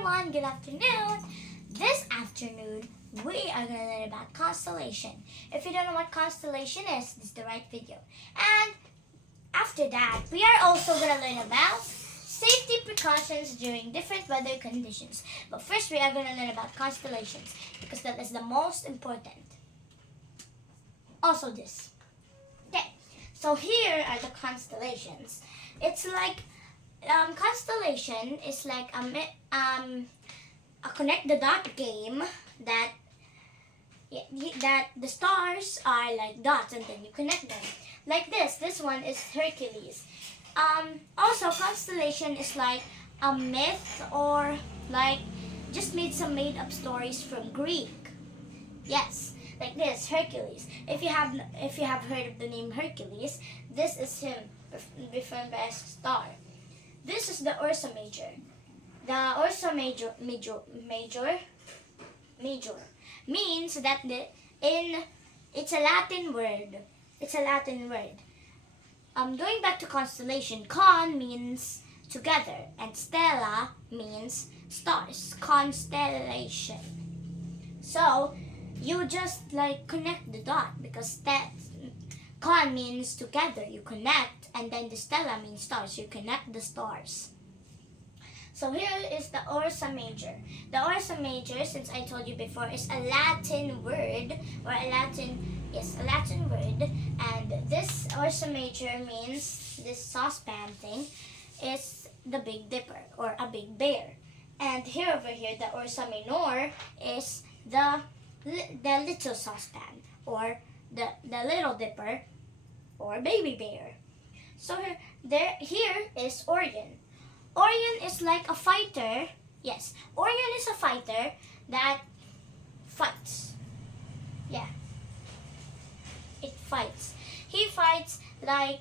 everyone, good afternoon. This afternoon, we are going to learn about constellation. If you don't know what constellation is, this is the right video. And after that, we are also going to learn about safety precautions during different weather conditions. But first, we are going to learn about constellations because that is the most important. Also this. Okay, so here are the constellations. It's like constellation is like a connect the dot game that the stars are like dots and then you connect them like this. This one is Hercules. Also constellation is like a myth or like just made up stories from Greek. Yes, like this Hercules. If you have heard of the name Hercules, this is him referred as star. This is the Ursa Major. The Ursa Major means that it's a Latin word. It's a Latin word. Going back to constellation, con means together and stella means stars. Constellation. So you just like connect the dot because that con means together, you connect, and then the stella means stars, you connect the stars. So here is the Ursa Major. The Ursa Major, since I told you before, is a Latin word, or a Latin word, and this Ursa Major means, this saucepan thing, is the Big Dipper, or a big bear. And here over here, the Ursa Minor is the little saucepan, or the Little Dipper, or baby bear. So here is Orion. Orion is like a fighter. Yes, Orion is a fighter that fights. Yeah, it fights. He fights like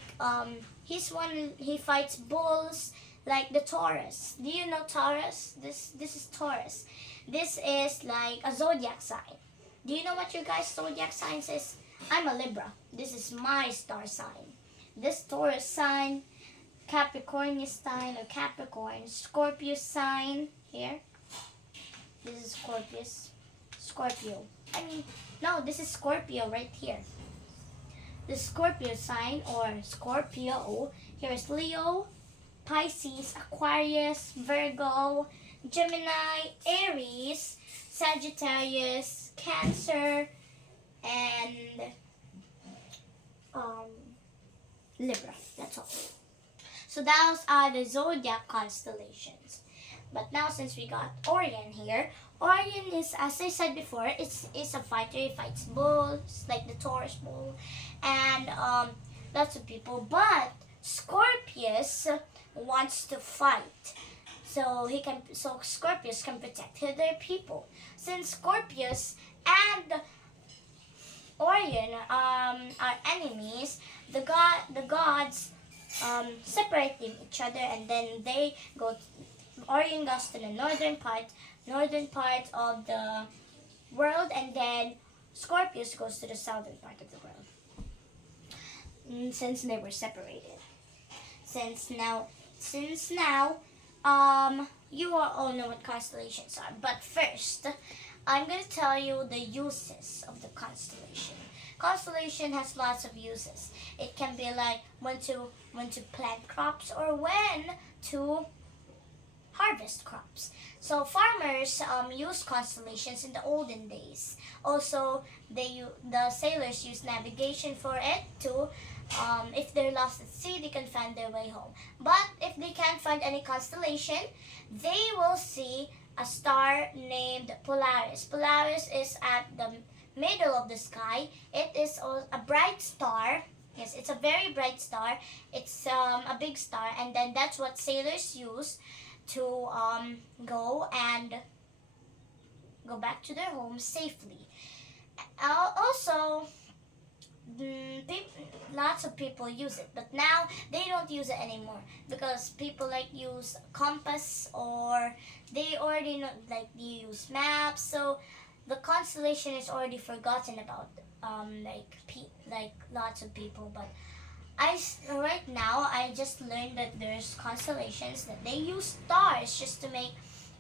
he fights bulls like the Taurus. Do you know Taurus? This is Taurus. This is like a zodiac sign. Do you know what your guys' zodiac signs is? I'm a Libra. This is my star sign. This Taurus sign, Capricornus sign or Capricorn, Scorpio sign here. This is Scorpio. This is Scorpio right here. The Scorpio sign or Scorpio. Here is Leo, Pisces, Aquarius, Virgo, Gemini, Aries, Sagittarius, Cancer, and Libra. That's all. So those are the zodiac constellations. But now since we got Orion here, Orion is, as I said before, it's a fighter. He fights bulls like the Taurus bull, and lots of people. But Scorpius wants to fight. So Scorpius can protect their people. Since Scorpius and Orion are enemies, the gods separate each other, and then Orion goes to the northern part of the world, and then Scorpius goes to the southern part of the world. Since they were separated. Since now, you all know what constellations are. But first, I'm going to tell you the uses of the constellation. Constellation has lots of uses. It can be like when to plant crops or when to harvest crops. So farmers use constellations in the olden days. Also, the sailors use navigation for it to, if they're lost at sea, they can find their way home. But if they can't find any constellation, they will see a star named Polaris. Polaris is at the middle of the sky. It is a bright star. Yes, it's a very bright star. It's a big star, and then that's what sailors use to go back to their homes safely. Also, lots of people use it, but now they don't use it anymore because people use compass, or they already know, they use maps. So the constellation is already forgotten about, lots of people. But right now I just learned that there's constellations that they use stars just to make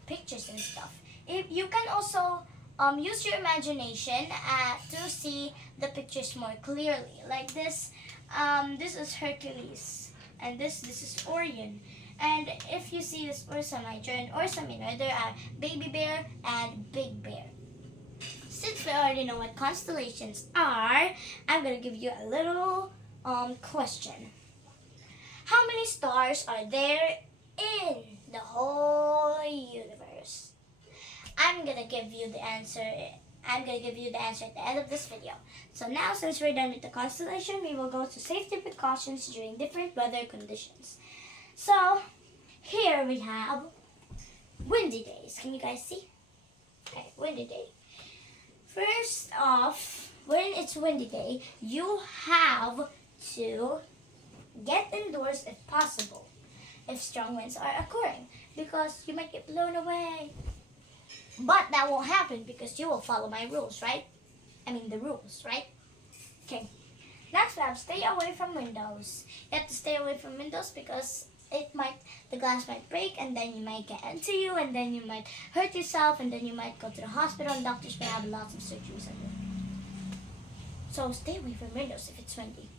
pictures and stuff. If you can also use your imagination to see the pictures more clearly. Like this, this is Hercules, and this is Orion. And if you see this Ursa Major and Ursa Minor, there are Baby Bear and Big Bear. Since we already know what constellations are, I'm gonna give you a little question. How many stars are there in the whole universe? I'm gonna give you the answer. I'm gonna give you the answer at the end of this video. So now, since we're done with the constellation, we will go to safety precautions during different weather conditions. So here we have windy days. Can you guys see? Okay, windy day. First off, when it's windy day, you have to get indoors if possible, if strong winds are occurring, because you might get blown away. But that won't happen because you will follow my rules, right? I mean the rules, right? Okay. Next we have stay away from windows. You have to stay away from windows because the glass might break, and then you might get into you, and then you might hurt yourself, and then you might go to the hospital, and doctors may have lots of surgeries on you. So stay away from windows if it's windy.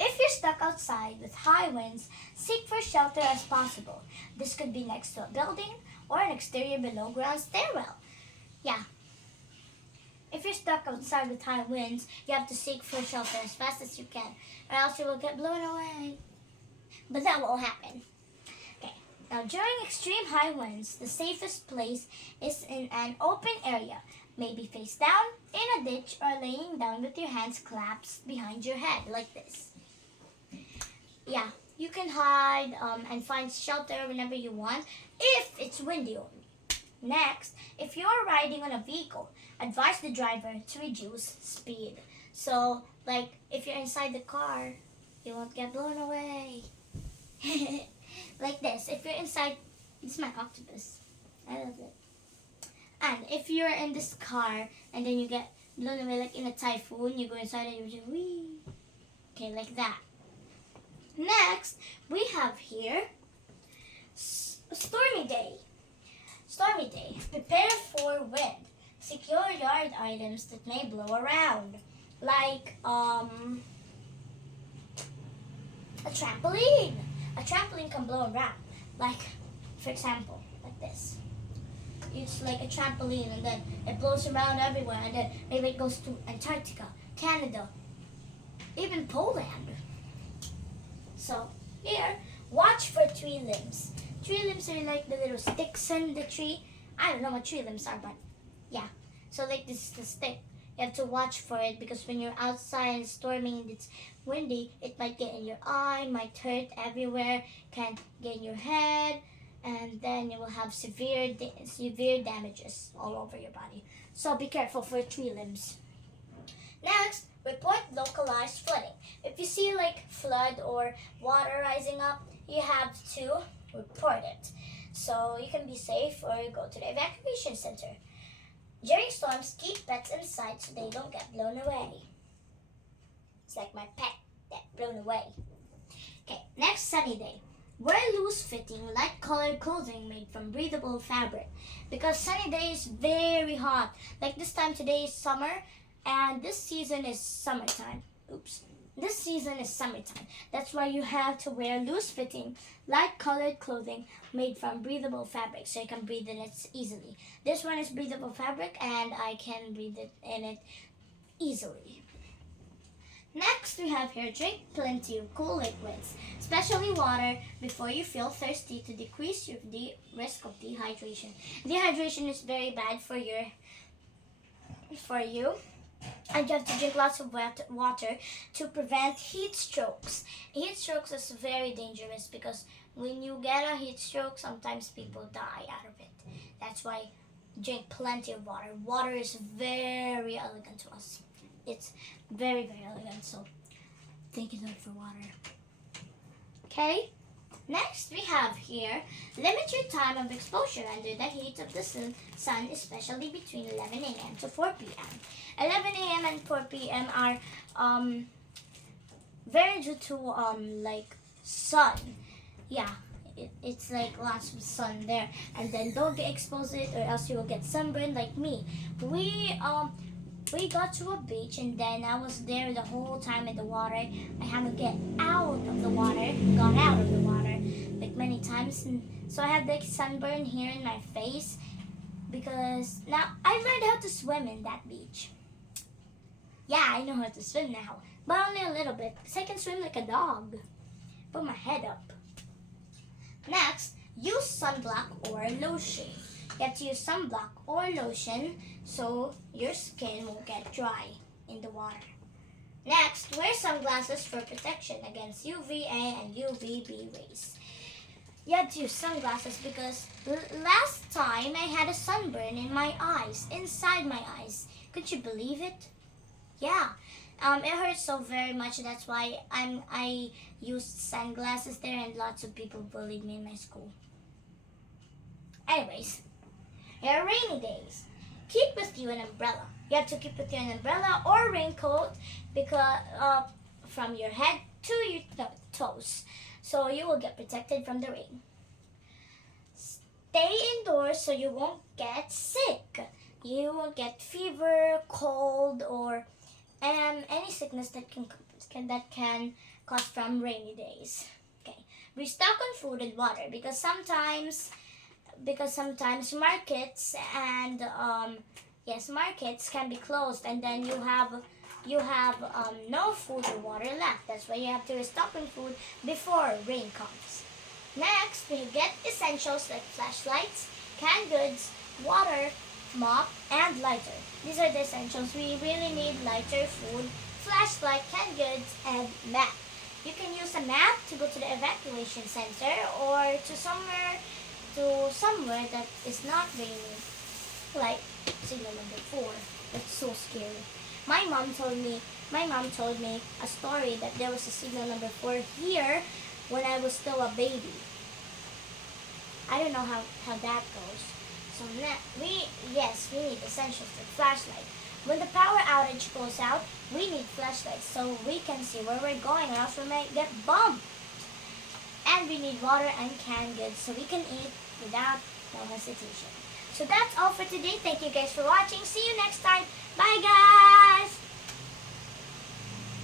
If you're stuck outside with high winds, seek for shelter as possible. This could be next to a building or an exterior below ground stairwell. Yeah. If you're stuck outside with high winds, you have to seek for shelter as fast as you can, or else you will get blown away. But that won't happen. Okay. Now, during extreme high winds, the safest place is in an open area, maybe face down, in a ditch, or laying down with your hands clasped behind your head, like this. Yeah, you can hide and find shelter whenever you want, if it's windy only. Next, if you're riding on a vehicle, advise the driver to reduce speed. So, like, if you're inside the car, you won't get blown away. Like this. If you're inside, this is my octopus. I love it. And if you're in this car and then you get blown away, like in a typhoon, you go inside and you just wee. Okay, like that. Next, we have here stormy day. Stormy day. Prepare for wind. Secure yard items that may blow around, like a trampoline. A trampoline can blow around, like, for example, like this. It's like a trampoline, and then it blows around everywhere, and then maybe it goes to Antarctica, Canada, even Poland. So here, watch for tree limbs. Tree limbs are like the little sticks in the tree. I don't know what tree limbs are, but yeah. So like this is the stick. You have to watch for it because when you're outside and storming and it's windy, it might get in your eye, might hurt everywhere, can get in your head, and then you will have severe damages all over your body. So be careful for tree limbs. Next, report localized flooding. If you see like flood or water rising up, you have to report it, so you can be safe or go to the evacuation center. During storms, keep pets inside so they don't get blown away. It's like my pet that blown away. Okay, next sunny day. Wear loose-fitting, light-colored clothing made from breathable fabric because sunny day is very hot. Like this time today is summer, and this season is summertime. Oops. This season is summertime. That's why you have to wear loose-fitting, light-colored clothing made from breathable fabric so you can breathe in it easily. This one is breathable fabric, and I can breathe in it easily. Next, we have here, drink plenty of cool liquids, especially water, before you feel thirsty to decrease your risk of dehydration. Dehydration is very bad for you. And you have to drink lots of water to prevent heat strokes. Heat strokes is very dangerous because when you get a heat stroke, sometimes people die out of it. That's why drink plenty of water. Water is very elegant to us. It's very, very elegant, so thank you for water. Okay? Next, we have here, limit your time of exposure under the heat of the sun, especially between 11 a.m. to 4 p.m. 11 a.m. and 4 p.m. are very due to like sun. Yeah, it's like lots of sun there, and then don't get exposed to it or else you will get sunburned like me. We got to a beach and then I was there the whole time in the water. I haven't got out of the water, like many times, and so I had like sunburn here in my face because now I learned how to swim in that beach. Yeah, I know how to swim now, but only a little bit because I can swim like a dog. Put my head up. Next, use sunblock or lotion. You have to use sunblock or lotion so your skin won't get dry in the water. Next, wear sunglasses for protection against UVA and UVB rays. You have to use sunglasses because last time I had a sunburn in my eyes, inside my eyes. Could you believe it? Yeah. It hurts so very much. That's why I used sunglasses there, and lots of people bullied me in my school. Anyways, your rainy days. Keep with you an umbrella. You have to keep with you an umbrella or raincoat because from your head to your toes, so you will get protected from the rain. Stay indoors so you won't get sick. You won't get fever, cold, or any sickness that can cause from rainy days. Okay, restock on food and water because sometimes markets and markets can be closed and then you have no food or water left. That's why you have to restock on food before rain comes. Next, we get essentials like flashlights, canned goods, water, mop, and lighter. These are the essentials. We really need lighter, food, flashlight, canned goods, and map. You can use a map to go to the evacuation center or to somewhere that is not raining, like signal number 4. That's so scary. My mom told me a story that there was a signal number 4 here when I was still a baby. I don't know how that goes. So we need essentials like flashlight. When the power outage goes out, we need flashlights so we can see where we're going or else we might get bumped. And we need water and canned goods so we can eat without no hesitation. So that's all for today. Thank you guys for watching. See you next time. Bye guys!